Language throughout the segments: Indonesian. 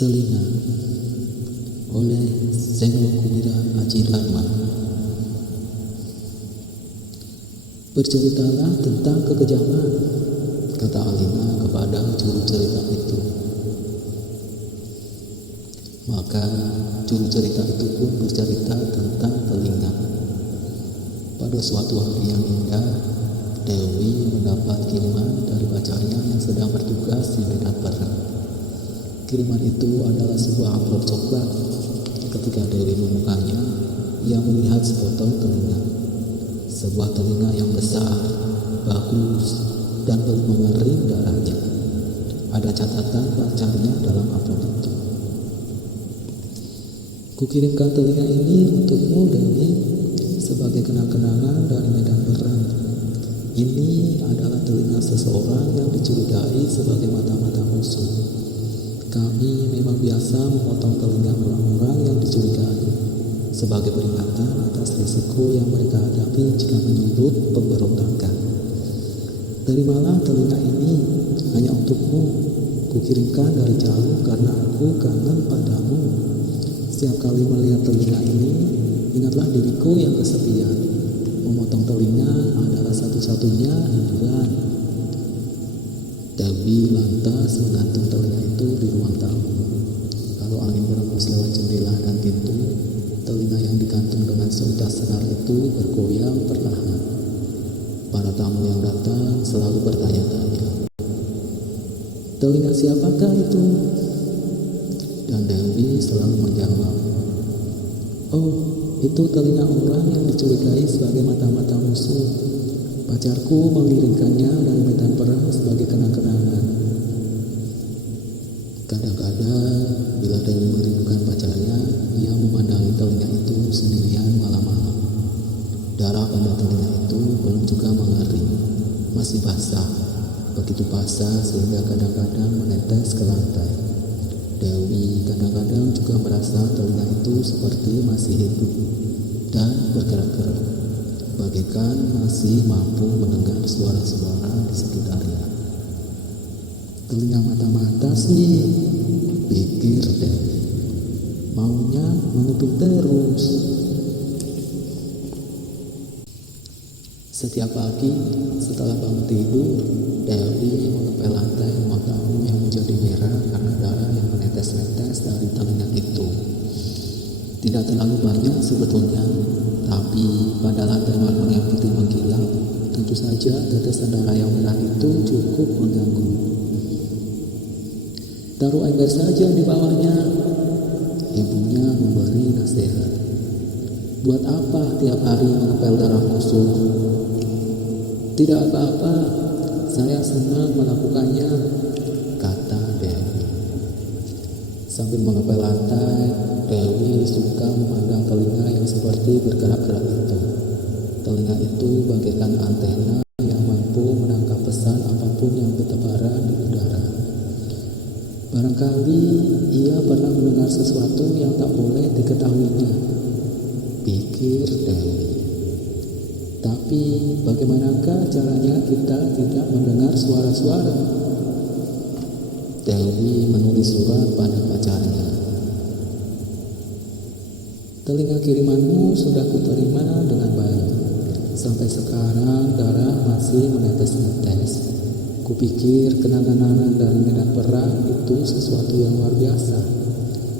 Telinga oleh Seno Kumira Aji Dharma. Berceritalah tentang kekejaman, kata Alina kepada juru cerita itu. Maka juru cerita itu pun bercerita tentang telinga. Pada suatu hari yang indah, Dewi mendapat kiriman dari pacarnya yang sedang bertugas di medan perang. Kiriman itu adalah sebuah amplop coklat. Ketika Dewi membukanya, ia melihat sepotong telinga. Sebuah telinga yang besar, bagus, dan belum mengering darahnya. Ada catatan pacarnya dalam amplop itu. Kukirimkan telinga ini untukmu, Dewi, sebagai kenang-kenangan dari medan perang. Ini adalah telinga seseorang yang dicurigai sebagai mata-mata musuh. Kami memang biasa memotong telinga orang-orang yang dicurigai sebagai peringatan atas risiko yang mereka hadapi jika menyulut pemberontakan. Terimalah telinga ini hanya untukmu. Kukirimkan dari jauh karena aku kangen padamu. Setiap kali melihat telinga ini, ingatlah diriku yang kesepian. Memotong telinga adalah satu-satunya hiburan. Dewi lantas menggantung telinga itu di ruang tamu. Kalau angin berembus lewat jendela dan pintu, telinga yang digantung dengan seutas senar itu bergoyang perlahan. Para tamu yang datang selalu bertanya-tanya, telinga siapakah itu? Dan Dewi selalu menjawab, oh, itu telinga orang yang dicurigai sebagai mata-mata musuh. Pacarku mengirimkannya dari medan perang sebagai kenang-kenangan. Kadang-kadang bila Dewi merindukan pacarnya, ia memandangi telinga itu sendirian malam-malam. Darah pada telinga itu belum juga mengering, masih basah. Begitu basah sehingga kadang-kadang menetes ke lantai. Dewi kadang-kadang juga merasa telinga itu seperti masih hidup dan bergerak-gerak, bagaikan masih mampu mendengar suara-suara di sekitarnya. Telinga mata-mata sih, pikir Dewi. Maunya menguping terus. Setiap pagi setelah bangun tidur, Dewi mengepel lantai ruang tamu yang menjadi merah karena darah yang menetes-netes dari telinga itu. Tidak terlalu banyak sebetulnya, tapi pada lantai marmer yang putih mengkilap, tentu saja tetesan darah yang merah itu cukup mengganggu. Taruh ember saja di bawahnya, ibunya memberi nasihat. Buat apa tiap hari mengepel darah musuh? Tidak apa-apa, saya senang melakukannya, kata Dewi. Sambil mengepel lantai, Dewi suka memandang telinga yang seperti bergerak-gerak itu. Telinga itu bagaikan antena yang mampu menangkap pesan apapun yang bertebaran di udara. Barangkali ia pernah mendengar sesuatu yang tak boleh diketahuinya, pikir Dewi. Tapi bagaimanakah caranya kita tidak mendengar suara-suara? Dewi menulis surat pada pacarnya. Telinga kirimanmu sudah kuterima dengan baik. Sampai sekarang darah masih menetes-netes. Kupikir kenang-kenangan dari medan perang itu sesuatu yang luar biasa.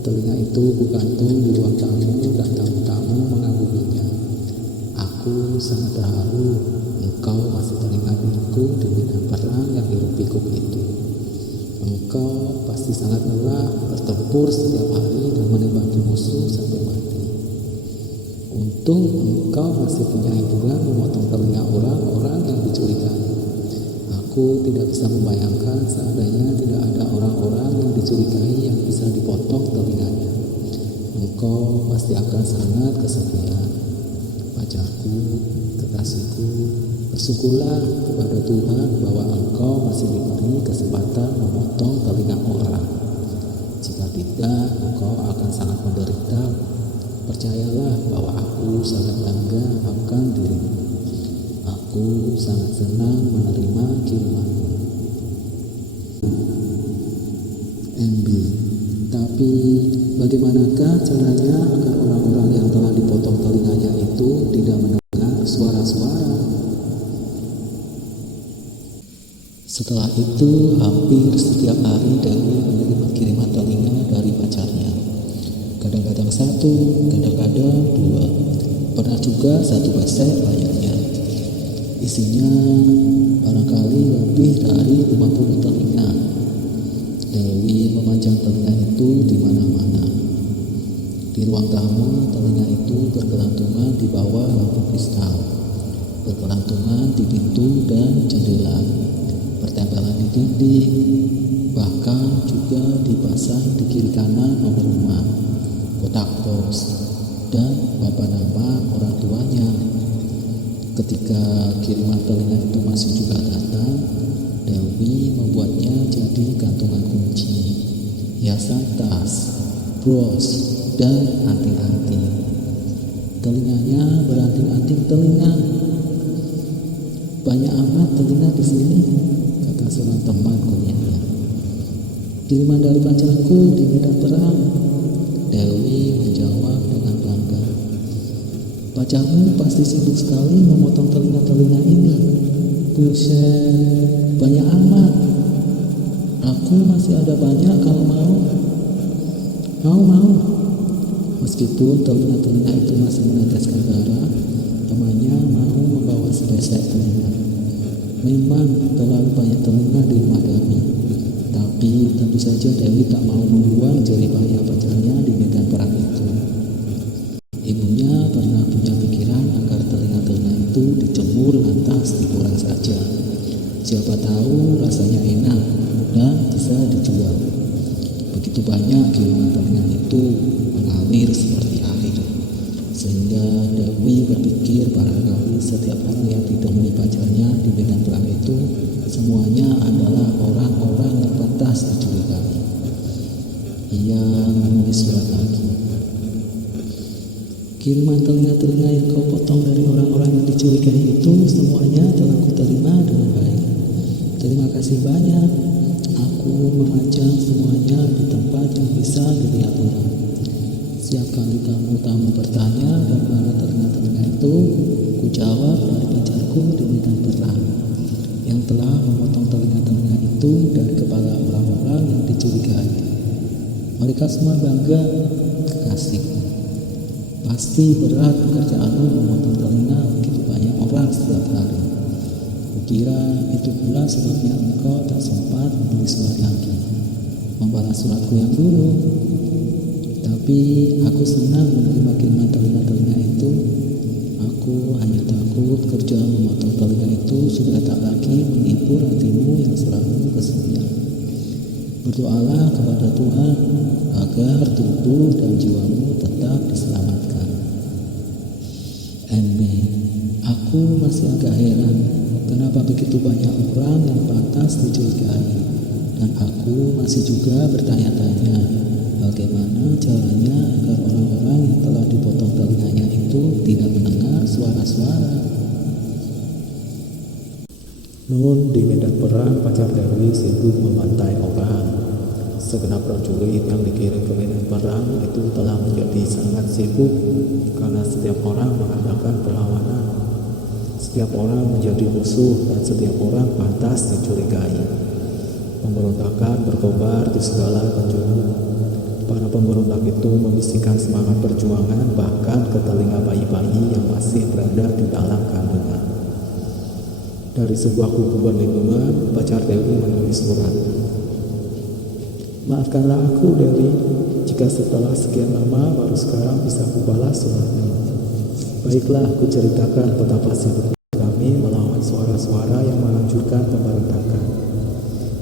Telinga itu kugantung di ruang tamu dan tamu-tamu mengaguminya. Aku sangat terharu engkau masih teringat diriku di medan perang yang hiruk-pikuk itu. Engkau pasti sangat lelah bertempur setiap hari dan menembaki musuh sampai mati. Untung engkau masih punya hiburan memotong telinga orang-orang yang dicurigai. Aku tidak bisa membayangkan seandainya tidak ada orang-orang yang dicurigai yang bisa dipotong telinganya. Engkau pasti akan sangat kesepian. Pacarku, kekasihku, bersyukurlah kepada Tuhan bahwa engkau masih diberi kesempatan memotong telinga orang. Jika tidak, engkau akan sangat menderita. Percayalah bahwa aku sangat bangga akan dirimu. Aku sangat senang menerima kirimanmu. MB Tapi bagaimanakah caranya agar orang-orang yang telah dipotong telinganya itu tidak mendengar suara-suara? Setelah itu, hampir setiap hari Dewi menerima kiriman telinga dari pacarnya. Kadang-kadang 1, kadang-kadang 2, pernah juga 1 besek banyaknya. Isinya barangkali lebih dari 50 telinga. Dewi memanjang telinga itu di mana-mana. Di ruang tamu, telinga itu bergelantungan di bawah lampu kristal, bergelantungan di pintu dan jendela, bertempelan di dinding, bahkan juga dipasang di kiri kanan nomor rumah, kotak pos, dan papan nama orang tuanya. Ketika kiriman telinga itu masih juga datang, Dewi membuatnya jadi gantungan kunci, hiasan tas, bros, dan anting-anting. Telinganya beranting-anting telinga. Banyak amat telinga di sini, kata seorang teman kuliahnya. Kiriman dari pacarku di medan perang, Dewi menjawab dengan bangga. Pacarmu pasti sibuk sekali memotong telinga-telinga ini. Buset, banyak amat. Aku masih ada banyak kalau mau. Mau. Meskipun telinga-telinga itu masih meneteskan darah, temannya mau membawa sebesek telinga. Memang terlalu banyak telinga di rumah Dewi. Tapi tentu saja Dewi tak mau membuang jeripaya pacarnya di medan perang itu. Ibunya pernah punya pikiran agar telinga-telinga itu dijemur lantas dibuang saja. Siapa tahu rasanya enak dan bisa dijual. Begitu banyak kiriman telinga itu mengalir seperti air, sehingga Dewi berpikir barangkali setiap orang yang ditemui pacarnya di medan perang itu semuanya adalah orang-orang yang pantas dicurigai. Ia menulis surat lagi. Kiriman telinga-telinga yang kau potong dari orang-orang yang dicurigai itu semuanya telah kuterima dengan baik. Terima kasih banyak. Aku memajang semuanya di tempat yang bisa dilihat orang. Setiap kali tamu-tamu bertanya dari mana telinga-telinga itu, ku jawab dari pacarku di medan perang yang telah memotong telinga-telinga itu dari kepala orang-orang yang dicurigai. Mereka semua bangga, kekasih. Pasti berat pekerjaanmu memotong telinga begitu banyak orang setiap hari. Kukira itu pula sebabnya engkau tak sempat menulis surat lagi, membalas suratku yang dulu. Tapi aku senang menerima kiriman telinga-telinga itu. Aku hanya takut kerja memotong telinga itu sudah tak lagi menghibur hatimu yang selalu kesepian. Berdoalah kepada Tuhan agar tubuh dan jiwamu tetap diselamatkan. Amin. Aku masih agak heran kenapa begitu banyak orang yang pantas dicurigai, dan aku masih juga bertanya-tanya bagaimana caranya agar orang-orang yang telah dipotong telinganya itu tidak mendengar suara-suara. Nun di medan perang, pacar Dewi sibuk membantai orang. Segenap prajurit yang dikirim ke medan perang itu telah menjadi sangat sibuk karena setiap orang mengadakan perlawanan. Setiap orang menjadi musuh dan setiap orang pantas dicurigai. Pemberontakan berkobar di segala penjuru. Para pemberontak itu membisikkan semangat perjuangan bahkan ke telinga bayi-bayi yang masih berada di dalam kandungan. Dari sebuah kubu berlindungan, pacar Dewi menulis surat. Maafkanlah aku, Dewi, jika setelah sekian lama baru sekarang bisa kubalas suratmu. Baiklah, aku ceritakan betapa sibuknya kami melawan suara-suara yang menghancurkan pemberontakan.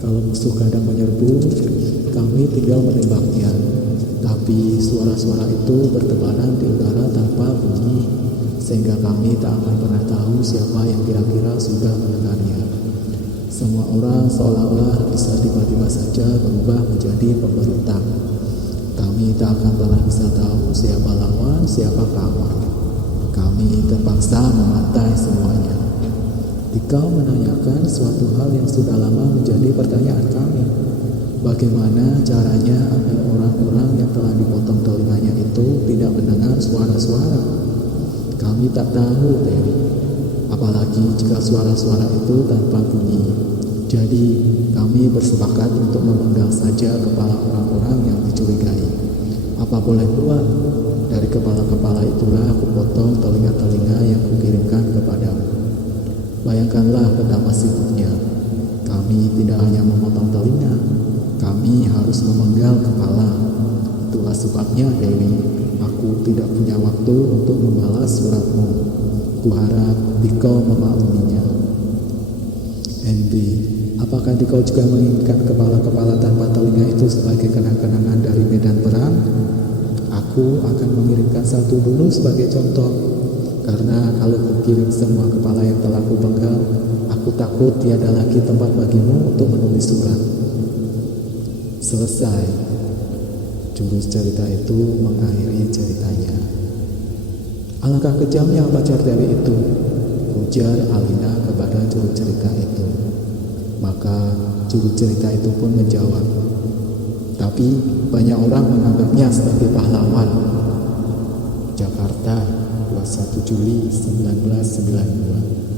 Kalau musuh kadang menyerbu, kami tinggal menembaknya. Tapi suara-suara itu bertebaran di udara tanpa bunyi, sehingga kami tak akan pernah tahu siapa yang kira-kira sudah mendengarnya. Semua orang seolah-olah bisa tiba-tiba saja berubah menjadi pemberontak. Kami tak akan pernah bisa tahu siapa lawan, siapa kawan. Kami terpaksa memantai semuanya. Dikau menanyakan suatu hal yang sudah lama menjadi pertanyaan kami. Bagaimana caranya agar orang mendengar suara-suara. Kami tak tahu, Dewi. Apalagi jika suara-suara itu tanpa bunyi. Jadi, kami bersepakat untuk memenggal saja kepala orang-orang yang dicurigai. Apa boleh buat? Dari kepala-kepala itulah aku potong telinga-telinga yang kukirimkan kepadamu. Bayangkanlah betapa sibuknya. Kami tidak hanya memotong telinga, kami harus memenggal kepala. Itulah sebabnya, Dewi, aku tidak punya waktu untuk membalas suratmu. Kuharap Dikau memakluminya. Henry, apakah Dikau juga menginginkan kepala-kepala tanpa telinga itu sebagai kenang-kenangan dari medan perang? Aku akan mengirimkan satu dulu sebagai contoh. Karena kalau kukirim semua kepala yang telah kupenggal, aku takut tiada lagi tempat bagimu untuk menulis surat. Selesai. Juru cerita itu mengakhiri ceritanya. Alangkah kejamnya pacar Dewi itu, ujar Alina kepada juru cerita itu. Maka juru cerita itu pun menjawab, tapi banyak orang menganggapnya sebagai pahlawan. Jakarta, 21 Juli 1992.